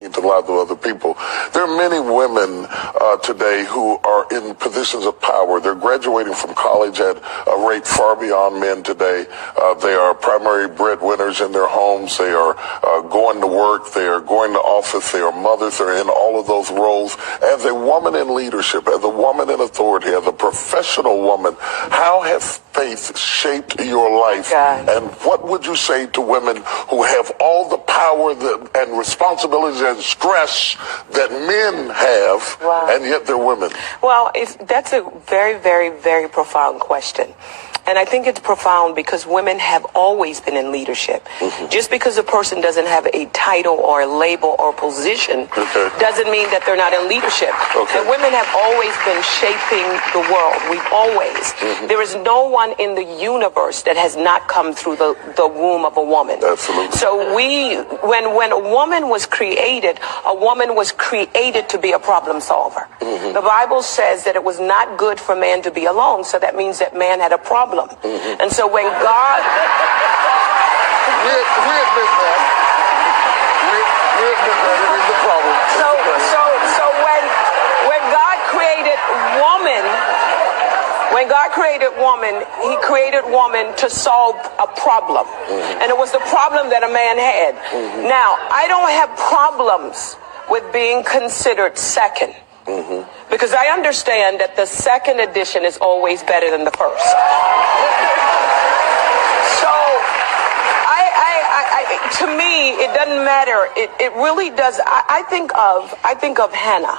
to a lot of other people. There are many women today who are in positions of power. They're graduating from college at a rate far beyond men today. They are primary breadwinners in their homes. They are going to work. They are going to office. They are mothers. They're in all of those roles. As a woman in leadership, as a woman in authority, as a professional woman, how has faith shaped your life? And what would you say to women who have all the power and responsibilities and stress that men have, and yet they're women? Well, that's a very, very, very profound question. And I think it's profound because women have always been in leadership. Just because a person doesn't have a title or a label or position doesn't mean that they're not in leadership. And women have always been shaping the world. We've always. There is no one in the universe that has not come through the womb of a woman. Absolutely. So when a woman was created to be a problem solver. The Bible says that it was not good for man to be alone, so that means that man had a problem. And so when God... we admit that. We admit that it is a problem. So when God created woman... When God created woman, he created woman to solve a problem. And it was the problem that a man had. Now, I don't have problems with being considered second. Because I understand that the second edition is always better than the first. So, to me, it doesn't matter. It really does. I think of Hannah.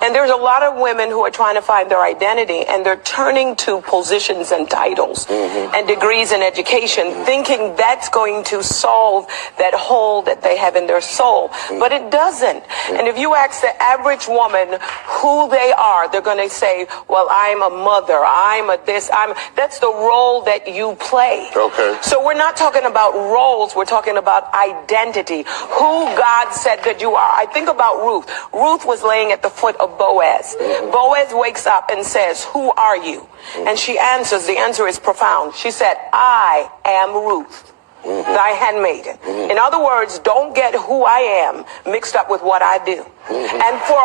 And there's a lot of women who are trying to find their identity, and they're turning to positions and titles and degrees in education, thinking that's going to solve that hole that they have in their soul. But it doesn't. And if you ask the average woman who they are, they're going to say, well, I'm a mother, I'm a this, that's the role that you play. So we're not talking about roles, we're talking about identity, who God said that you are. I think about Ruth. Ruth was laying at the foot of Boaz. Boaz wakes up and says, who are you? And she answers, the answer is profound. She said, I am Ruth, thy handmaiden. In other words, don't get who I am mixed up with what I do. And for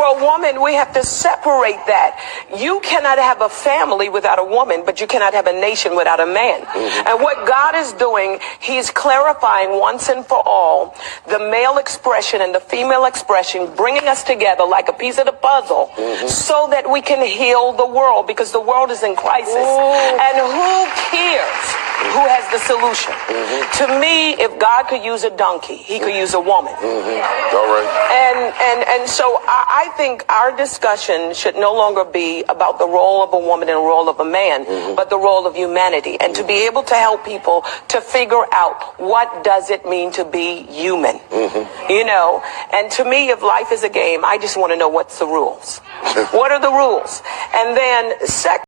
a woman, we have to separate that. You cannot have a family without a woman, but you cannot have a nation without a man. And what God is doing, he's clarifying once and for all the male expression and the female expression, bringing us together like a piece of the puzzle so that we can heal the world, because the world is in crisis. And who cares who has the solution? To me, if God could use a donkey, he could use a woman. All right. And so I think our discussion should no longer be about the role of a woman and the role of a man, but the role of humanity, and to be able to help people to figure out what does it mean to be human. You know, and to me, if life is a game, I just want to know what's the rules. What are the rules? And then second,